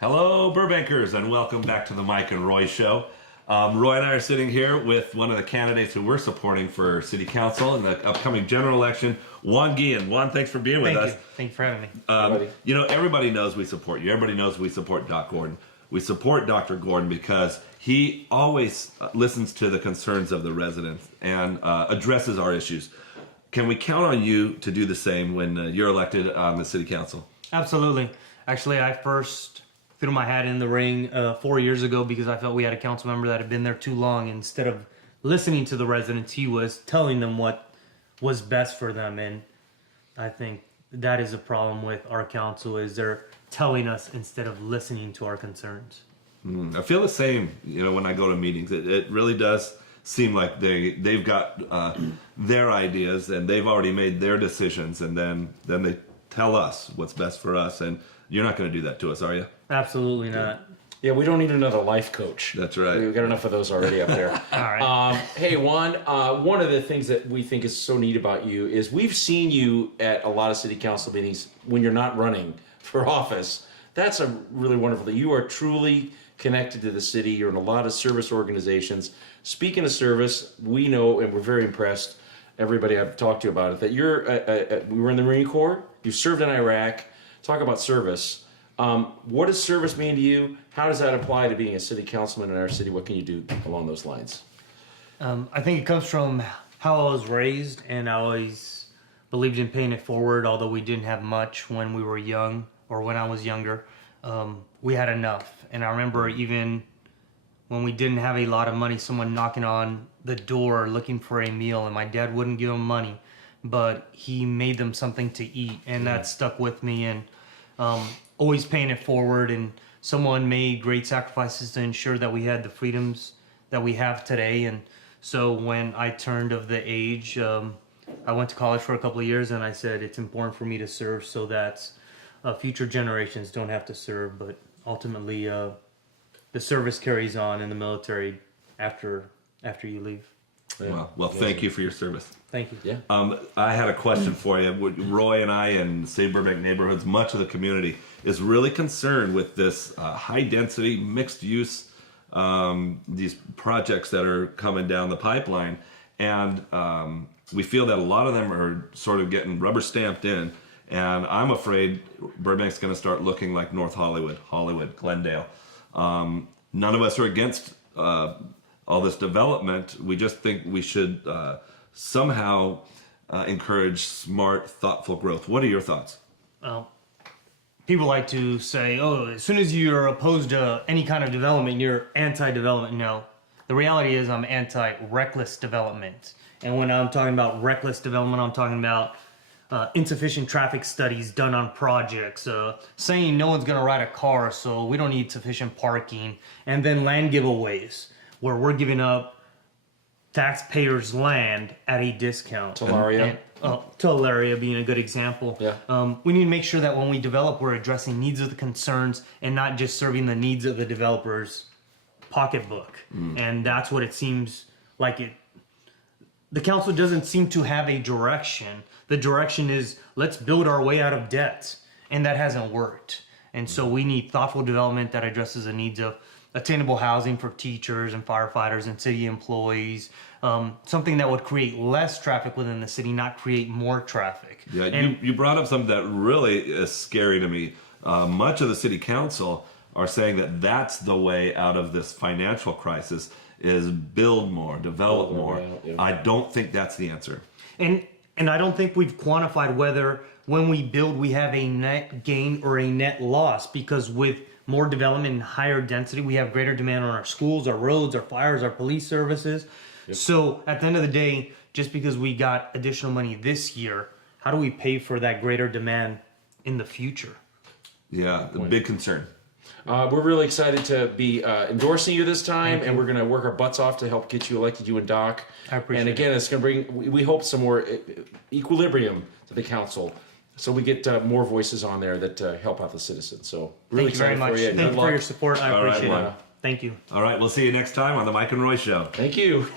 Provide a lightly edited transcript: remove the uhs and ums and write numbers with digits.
Hello, Burbankers, and welcome back to the Mike and Roy Show. Roy and I are sitting here with one of the candidates who we're supporting for City Council in the upcoming general election, Juan Guillen. Juan, thanks for being with us. Thank you for having me. You know, everybody knows we support you. Everybody knows we support Doc Gordon. We support Dr. Gordon because he always listens to the concerns of the residents and addresses our issues. Can we count on you to do the same when you're elected on the City Council? Absolutely. Actually, I first threw my hat in the ring 4 years ago because I felt we had a council member that had been there too long. Instead of listening to the residents, he was telling them what was best for them. And I think that is a problem with our council, is they're telling us instead of listening to our concerns. I feel the same, you know, when I go to meetings. It really does seem like they've got their ideas and they've already made their decisions, and then they tell us what's best for us. And you're not going to do that to us, are you? Absolutely not. Yeah, we don't need another life coach. That's right. We've got enough of those already up there. All right. Hey, Juan, one of the things that we think is so neat about you is we've seen you at a lot of city council meetings when you're not running for office. That's a really wonderful thing. You are truly connected to the city. You're in a lot of service organizations. Speaking of service, we know, and we're very impressed, everybody I've talked to about it, that you're, we were in the Marine Corps, you served in Iraq. Talk about service. What does service mean to you? How does that apply to being a city councilman in our city? What can you do along those lines? I think it comes from how I was raised, and I always believed in paying it forward, although we didn't have much when we were young or when I was younger. We had enough. And I remember even when we didn't have a lot of money, someone knocking on the door looking for a meal, and my dad wouldn't give them money, but he made them something to eat, and that stuck with me. And always paying it forward, and someone made great sacrifices to ensure that we had the freedoms that we have today. And so when I turned of the age, I went to college for a couple of years, and I said it's important for me to serve so that future generations don't have to serve, but ultimately the service carries on in the military after you leave. Yeah. Well, thank you for your service. Thank you. Yeah. I had a question for you. Roy and I and Save Burbank neighborhoods, much of the community is really concerned with this high-density, mixed-use, these projects that are coming down the pipeline. And we feel that a lot of them are sort of getting rubber stamped in. And I'm afraid Burbank's going to start looking like North Hollywood, Glendale. None of us are against all this development. We just think we should somehow encourage smart, thoughtful growth. What are your thoughts? Well, people like to say, oh, as soon as you're opposed to any kind of development, you're anti-development. No, the reality is I'm anti-reckless development. And when I'm talking about reckless development, I'm talking about insufficient traffic studies done on projects, saying no one's going to ride a car, so we don't need sufficient parking, and then land giveaways, where we're giving up taxpayers' land at a discount. Tularia. Tularia being a good example. Yeah. We need to make sure that when we develop, we're addressing needs of the concerns and not just serving the needs of the developer's pocketbook. And that's what it seems like. The council doesn't seem to have a direction. The direction is, let's build our way out of debt. And that hasn't worked. And so we need thoughtful development that addresses the needs of attainable housing for teachers and firefighters and city employees, something that would create less traffic within the city, not create more traffic. Yeah, and you brought up something that really is scary to me. Much of the city council are saying that that's the way out of this financial crisis, is build more, develop more. Yeah. I don't think that's the answer. And I don't think we've quantified whether when we build we have a net gain or a net loss, because with more development and higher density, we have greater demand on our schools, our roads, our fires, our police services. Yep. So at the end of the day, just because we got additional money this year, how do we pay for that greater demand in the future? Yeah, the big concern. We're really excited to be endorsing you this time, and we're going to work our butts off to help get you elected, you and Doc. I appreciate it. And again, it's going to bring, we hope, some more equilibrium to the council, so we get more voices on there that help out the citizens. So really Thank you very excited much. for you. Thank you for your support. I All right, appreciate Juan. it. Thank you. All right, we'll see you next time on the Mike and Roy Show. Thank you.